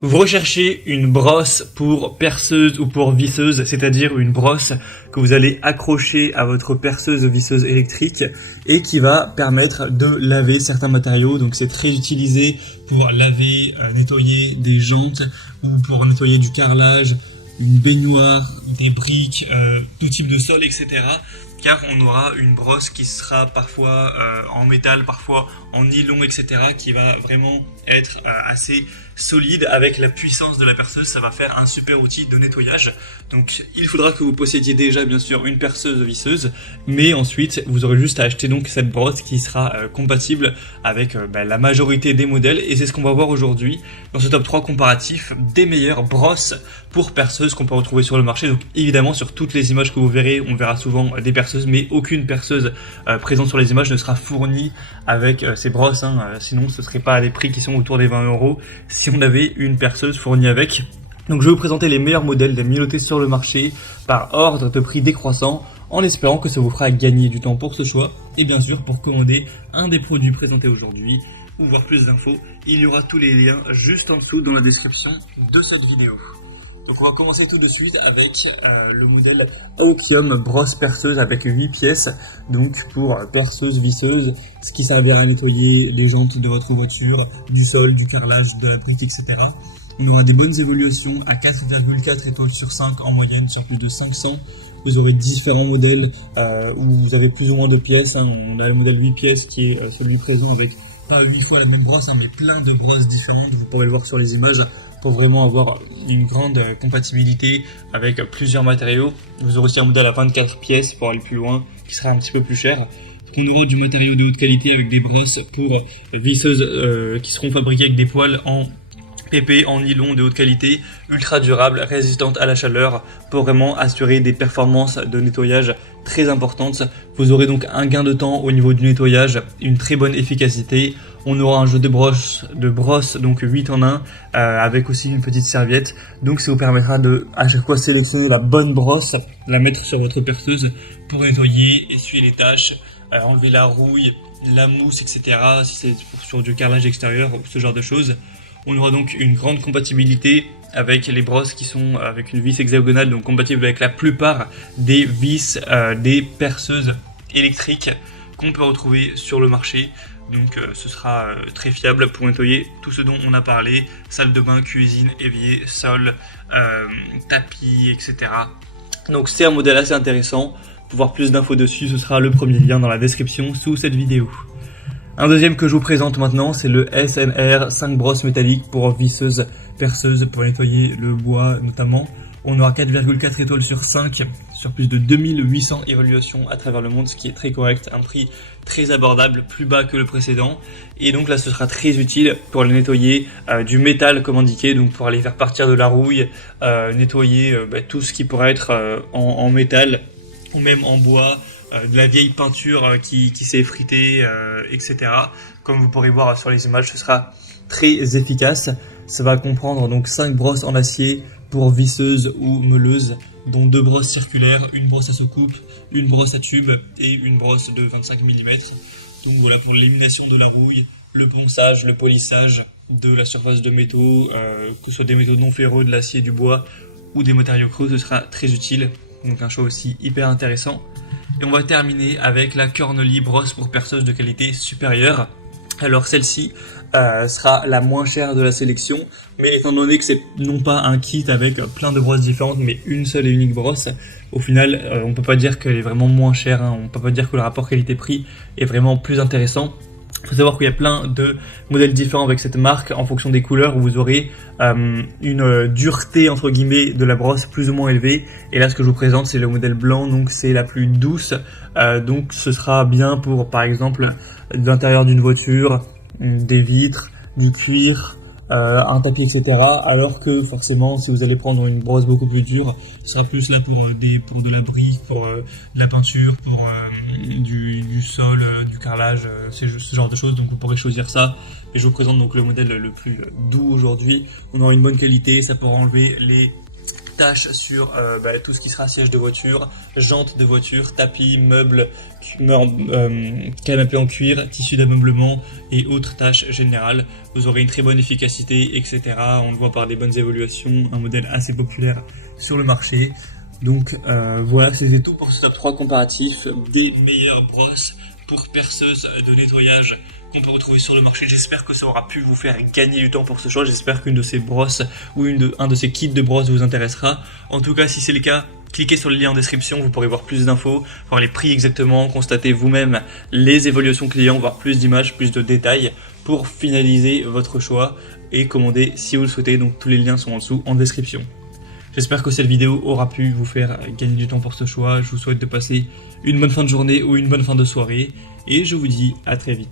Vous recherchez une brosse pour perceuse ou pour visseuse, c'est-à-dire une brosse que vous allez accrocher à votre perceuse ou visseuse électrique et qui va permettre de laver certains matériaux. Donc c'est très utilisé pour laver, nettoyer des jantes ou pour nettoyer du carrelage, une baignoire, des briques, tout type de sol, etc. Car on aura une brosse qui sera parfois en métal, parfois en nylon, etc. qui va vraiment être assez solide. Avec la puissance de la perceuse, ça va faire un super outil de nettoyage. Donc il faudra que vous possédiez déjà bien sûr une perceuse visseuse, mais ensuite vous aurez juste à acheter donc cette brosse qui sera compatible avec la majorité des modèles, et c'est ce qu'on va voir aujourd'hui dans ce top 3 comparatif des meilleures brosses pour perceuse qu'on peut retrouver sur le marché. Donc évidemment sur toutes les images que vous verrez, on verra souvent des perceuses, mais aucune perceuse présente sur les images ne sera fournie avec ces brosses, sinon ce serait pas à des prix qui sont autour des 20 € si on avait une perceuse fournie avec. Donc je vais vous présenter les meilleurs modèles des mieux notés sur le marché par ordre de prix décroissant, en espérant que ça vous fera gagner du temps pour ce choix, et bien sûr pour commander un des produits présentés aujourd'hui ou voir plus d'infos, il y aura tous les liens juste en dessous dans la description de cette vidéo. Donc on va commencer tout de suite avec le modèle Aokium brosse perceuse avec 8 pièces, donc pour perceuse, visseuse, ce qui servira à nettoyer les jantes de votre voiture, du sol, du carrelage, de la brique, etc. On aura des bonnes évaluations à 4,4 étoiles sur 5 en moyenne sur plus de 500. Vous aurez différents modèles où vous avez plus ou moins de pièces. On a le modèle 8 pièces qui est celui présent avec pas une fois la même brosse, mais plein de brosses différentes. Vous pourrez le voir sur les images pour vraiment avoir une grande compatibilité avec plusieurs matériaux. Vous aurez aussi un modèle à 24 pièces pour aller plus loin qui sera un petit peu plus cher. On aura du matériau de haute qualité avec des brosses pour visseuses qui seront fabriquées avec des poils en PP, en nylon de haute qualité, ultra durable, résistante à la chaleur, pour vraiment assurer des performances de nettoyage très importantes. Vous aurez donc un gain de temps au niveau du nettoyage, une très bonne efficacité. On aura un jeu de brosse donc 8 en 1 avec aussi une petite serviette. Donc ça vous permettra de à chaque fois sélectionner la bonne brosse, la mettre sur votre perceuse pour nettoyer, essuyer les taches, enlever la rouille, la mousse, etc. si c'est sur du carrelage extérieur ou ce genre de choses. On aura donc une grande compatibilité avec les brosses qui sont avec une vis hexagonale, donc compatible avec la plupart des vis des perceuses électriques qu'on peut retrouver sur le marché. Donc ce sera très fiable pour nettoyer tout ce dont on a parlé, salle de bain, cuisine, évier, sol, tapis, etc. Donc c'est un modèle assez intéressant. Pour voir plus d'infos dessus, ce sera le premier lien dans la description sous cette vidéo. Un deuxième que je vous présente maintenant, c'est le SNR 5 brosses métalliques pour visseuse, perceuse, pour nettoyer le bois notamment. On aura 4,4 étoiles sur 5 sur plus de 2800 évaluations à travers le monde, ce qui est très correct, un prix très abordable, plus bas que le précédent. Et donc là, ce sera très utile pour le nettoyer du métal comme indiqué, donc pour aller faire partir de la rouille, nettoyer tout ce qui pourrait être en métal ou même en bois. De la vieille peinture qui s'est effritée, etc. Comme vous pourrez voir sur les images, ce sera très efficace. Ça va comprendre donc 5 brosses en acier pour visseuse ou meuleuse, dont 2 brosses circulaires, une brosse à secoupe, une brosse à tube et une brosse de 25 mm. Donc voilà pour l'élimination de la rouille, le ponçage, le polissage de la surface de métaux, que ce soit des métaux non ferreux, de l'acier, du bois ou des matériaux creux, ce sera très utile. Donc un choix aussi hyper intéressant. Et on va terminer avec la Cornely brosse pour perceuse de qualité supérieure. Alors celle-ci sera la moins chère de la sélection, mais étant donné que c'est non pas un kit avec plein de brosses différentes, mais une seule et unique brosse, au final on peut pas dire qu'elle est vraiment moins chère, on peut pas dire que le rapport qualité-prix est vraiment plus intéressant. Il faut savoir qu'il y a plein de modèles différents avec cette marque en fonction des couleurs, où vous aurez une dureté entre guillemets de la brosse plus ou moins élevée. Et là ce que je vous présente c'est le modèle blanc, donc c'est la plus douce. Donc ce sera bien pour par exemple l'intérieur d'une voiture, des vitres, du cuir, un tapis, etc. Alors que forcément si vous allez prendre une brosse beaucoup plus dure, ce sera plus là pour de la brique, pour de la peinture, pour du sol, du carrelage, ce genre de choses. Donc vous pourrez choisir ça. Et je vous présente donc le modèle le plus doux aujourd'hui. On aura une bonne qualité, ça pourra enlever les tâches sur tout ce qui sera siège de voiture, jantes de voiture, tapis, meubles, canapé en cuir, tissu d'ameublement et autres tâches générales. Vous aurez une très bonne efficacité, etc. On le voit par des bonnes évaluations, un modèle assez populaire sur le marché. Donc voilà, c'était tout pour ce top 3 comparatif des meilleures brosses pour perceuse de nettoyage qu'on peut retrouver sur le marché. J'espère que ça aura pu vous faire gagner du temps pour ce choix. J'espère qu'une de ces brosses ou un de ces kits de brosses vous intéressera. En tout cas, si c'est le cas, cliquez sur le lien en description, vous pourrez voir plus d'infos, voir les prix exactement, constater vous-même les évaluations clients, voir plus d'images, plus de détails pour finaliser votre choix et commander si vous le souhaitez. Donc tous les liens sont en dessous en description. J'espère que cette vidéo aura pu vous faire gagner du temps pour ce choix. Je vous souhaite de passer une bonne fin de journée ou une bonne fin de soirée et je vous dis à très vite.